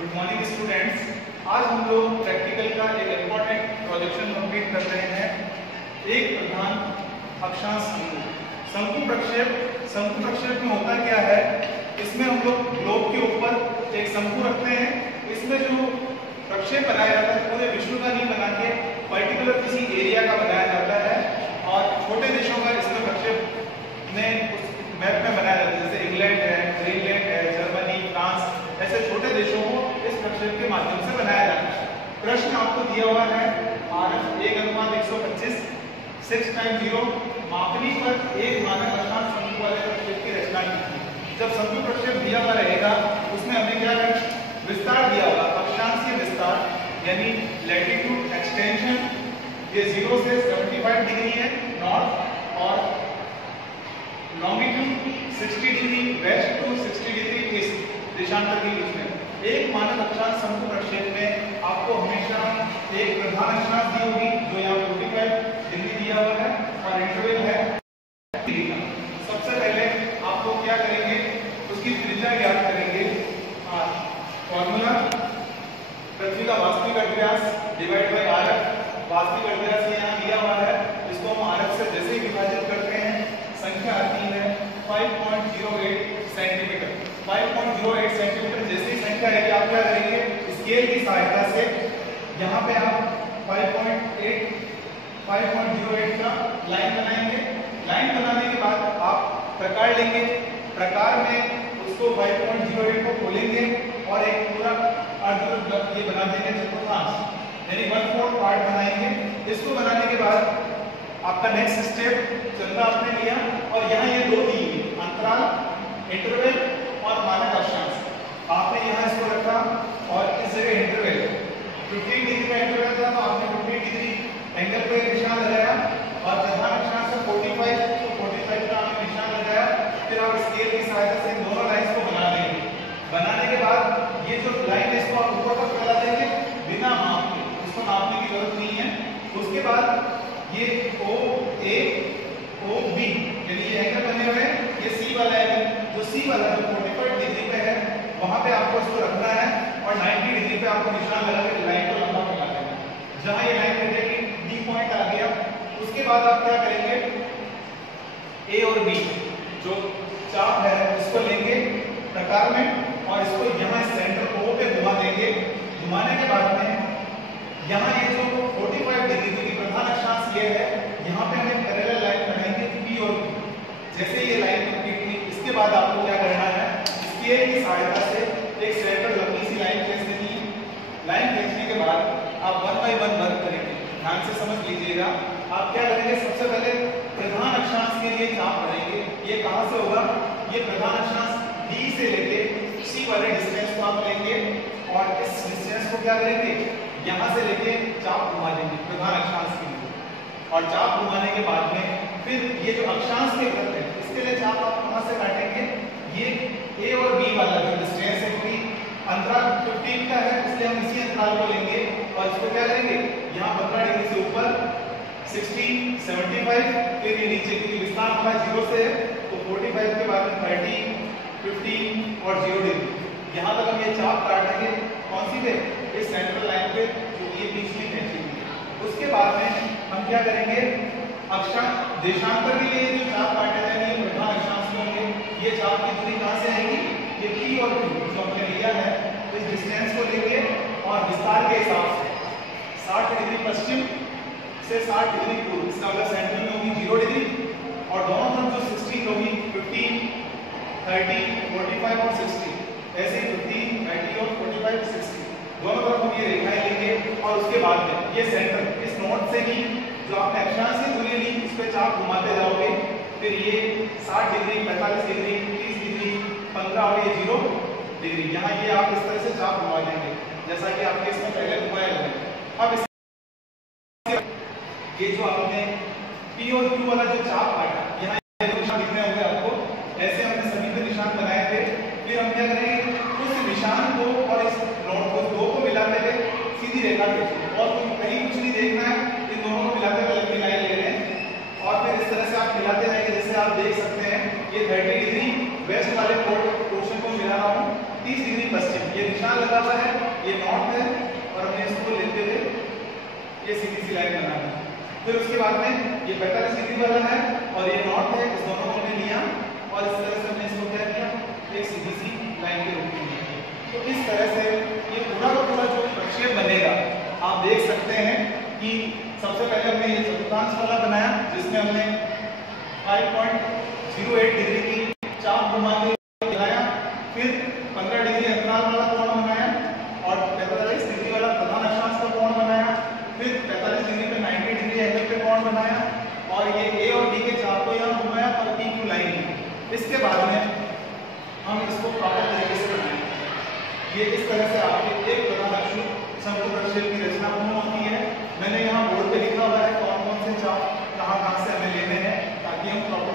Good morning students. आज हम लोग प्रैक्टिकल का एक इम्पोर्टेंट प्रोजेक्शन कंप्लीट कर रहे हैं। एक प्रधान अक्षांश शंकु। शंकु प्रक्षेप में होता क्या है, इसमें हम लोग ग्लोब के ऊपर एक शंकु रखते हैं। इसमें जो प्रक्षेप बनाया जाता है पूरे विश्व का नहीं बना के पर्टिकुलर किसी एरिया का बनाया जाता है, और छोटे देशों का इसमें प्रक्षेप में उस मैप में बनाया जाता है, जैसे इंग्लैंड है, ग्रीनलैंड है, जर्मनी, फ्रांस, ऐसे छोटे देशों को इस प्रक्षेप के माध्यम से बनाया जाता है। प्रश्न आपको दिया हुआ है RF 1:125 6x0 मापनी पर एक मानक अक्षांश शंकु वाले प्रक्षेप की रचना कीजिए। जब शंकु प्रक्षेप दिया हुआ रहेगा उसमें हमें क्या है, विस्तार दिया होगा, अक्षांशीय विस्तार यानी लैटिट्यूड एक्सटेंशन, ये 0 से 75 डिग्री है नॉर्थ, और longitude 60 degree west to 60 degree east देशांतर के बीच में। एक मानक अक्षांश शंकु प्रक्षेप में आपको हमेशा एक प्रधान अक्षांश दी होगी जो यहाँ 45 डिग्री दिया हुआ है, और इंटरवल है डिग्री का। सबसे पहले आपको क्या करेंगे, उसकी त्रिज्या ज्ञात करेंगे। फॉर्मूला पृथ्वी का वास्तविक अभ्यास डिवाइड बाय RF। वास्तविक अभ्यास यहाँ दिया हुआ है, इसको हम RF से जैसे ही विभाजित करते हैं संख्या आती है 5.08 सेंटीमीटर। 5.08 सेंटीमीटर जैसे ही संख्या आएगी आप क्या करेंगे, स्केल की सहायता से यहाँ पे आप 5.08 का लाइन बनाएंगे। लाइन बनाने के बाद आप प्रकार लेंगे, प्रकार में उसको 5.08 को खोलेंगे और एक पूरा अर्ध ये बना देंगे चतुर्थांश, यानी 1/4 पार्ट बनाएंगे। इसको बनाने के बाद आपका नेक्स्ट स्टेप चंदा आपने लिया, और यहाँ ये दो दी अंतराल, इंटरवल और मानक अक्षांश, आपने यहाँ इसको रखा और इस जगह इंटरवल 15 डिग्री का इंटरवल था, तो आपने 15 डिग्री एंगल पे निशान लगाया, और प्रधान अक्षांश से 45 का आपने निशान लगाया। फिर आप स्केल की सहायता से दोनों लाइंस को बना देंगे। बनाने के बाद ये जो लाइन है इसको आप ऊपर तक फैला देंगे बिना माप के, इसको नापने की जरूरत नहीं है। उसके बाद ये OA OB यानी ये एंगल बने हुए हैं, ये C वाला एंगल, जो C वाला जो 45 डिग्री पे है वहां पे आपको इसको रखना है, और 90 डिग्री पे आपको निशान लगा के लाइन को लंबा फैला देना है। जहां ये लाइन मिलेगी D पॉइंट आ गया। उसके बाद आप क्या करेंगे, A और B जो चाप है इसको लेंगे प्रकार में, और इसको यहाँ सेंटर O पे घुमा देंगे। घुमाने के बाद में यहाँ ये जो 45 डिग्री की प्रधान अक्षांश ये है, यहाँ पे हमें पैरेलल लाइन बनाएंगे P और Q। जैसे ये लाइन कंप्लीट हुई, इसके बाद आपको क्या करना है, स्केल की सहायता से एक सेंटर लंबी सी लाइन खींच देनी है। लाइन खींचने के बाद आप 1 बाय 1 वर्क करेंगे। ध्यान से समझ लीजिएगा। आप क्या करेंगे, सबसे पहले प्रधान अक्षांश के लिए चाप बनाएंगे। ये कहाँ से होगा, ये प्रधान अक्षांश D से लेके C वाले डिस्टेंस को आप लेंगे, और इस डिस्टेंस को क्या करेंगे, यहाँ से लेके चाप घुमा देंगे प्रधान अक्षांश के लिए। और चाप घुमाने के बाद में फिर ये जो अक्षांश के वृत्त है इसके लिए चाप आप कहाँ से काटेंगे, ये A और B वाला जो डिस्टेंस है, क्योंकि अंतराल 15 का है इसलिए हम इसी अंतराल को लेंगे, और इसको क्या करेंगे, यहाँ 15 डिग्री से ऊपर 60 75, फिर ये नीचे क्योंकि विस्तार हमारा 0 से है तो 45 के बाद में 30 15 और 0 डिग्री, यहाँ तक हम ये चाप काट देंगे। कौन सी पे, इस सेंट्रल लाइन पे जो ये बीच में खींचेंगे। उसके बाद में हम क्या करेंगे, अक्षांश देशांतर के लिए जो चाप काटे जाएंगे प्रधान अक्षांश होंगे, ये चाप की दूरी कहाँ से आएगी, ये P और Q जो हमने लिया है इस डिस्टेंस को लेंगे, और विस्तार के हिसाब से 60 डिग्री पश्चिम से 60 डिग्री पूर्व, इसका मतलब सेंटर में होगी 0 डिग्री, और दोनों तरफ जो 60 होगी 15 30 45 और 60, ऐसे 15 30 और 45 60 दोनों तरफ हम ये रेखाएं लेंगे। और उसके बाद में ये सेंटर इस नोट से ही जो आपने अक्षांश की दूरी ली इस पे चाप घुमाते जाओगे, फिर ये 60 डिग्री 45 डिग्री 30 डिग्री 15 और ये 0 डिग्री, यहाँ ये आप इस तरह से चाप घुमा देंगे जैसा कि आपके इसमें पहले घुमाया गया। अब ये जो आपने P और Q वाला जो चाप काटा, यहाँ निशान दिख रहे होंगे आपको, ऐसे हमने सभी पे निशान बनाए थे। फिर हम क्या करेंगे, उस निशान को और इस नोट को दो को मिलाते हुए सीधी रेखा खींचेंगे, और कहीं कुछ नहीं देखना है, इन दोनों को मिलाते हुए लंबी लाइन ले रहे हैं, और फिर इस तरह से आप मिलाते रहेंगे। जैसे आप देख सकते हैं ये 30 डिग्री वेस्ट वाले पोर्शन को मिला रहा हूँ, 30 डिग्री पश्चिम, ये निशान निशान लगा हुआ है, ये नॉट है और हमने इसको लेते हुए ये सीधी सी लाइन बनाना है। फिर उसके बाद में ये 45 डिग्री वाला है और ये नॉट है, इस दोनों को हमने लिया और इस तरह से हमने इसको क्या किया, एक सीधी सी लाइन के रूप में लिया। तो इस तरह से ये पूरा का पूरा जो प्रक्षेप बनेगा आप देख सकते हैं कि सबसे पहले हमने ये चतुर्थांश वाला बनाया जिसमें हमने 5.08 डिग्री की चाप घुमा के लगाया, फिर 15 डिग्री अंतराल वाला कोण बनाया और 45 डिग्री वाला प्रधान अक्षांश का कोण बनाया, फिर 45 डिग्री पे 90 डिग्री एंगल पे कोण बनाया और ये ए और डी के चाप को यहाँ घुमाया और पी क्यू लाइन ली। इसके बाद में हम इसको प्रॉपर तरीके से बनाएंगे। ये इस तरह से आपके एक प्रधान अक्षु शंकु प्रक्षेप की रचना पूर्ण होती है। मैंने यहाँ बोर्ड पे लिखा हुआ है कौन कौन से चाप कहाँ से हमें लेने हैं ताकि हम प्रॉपर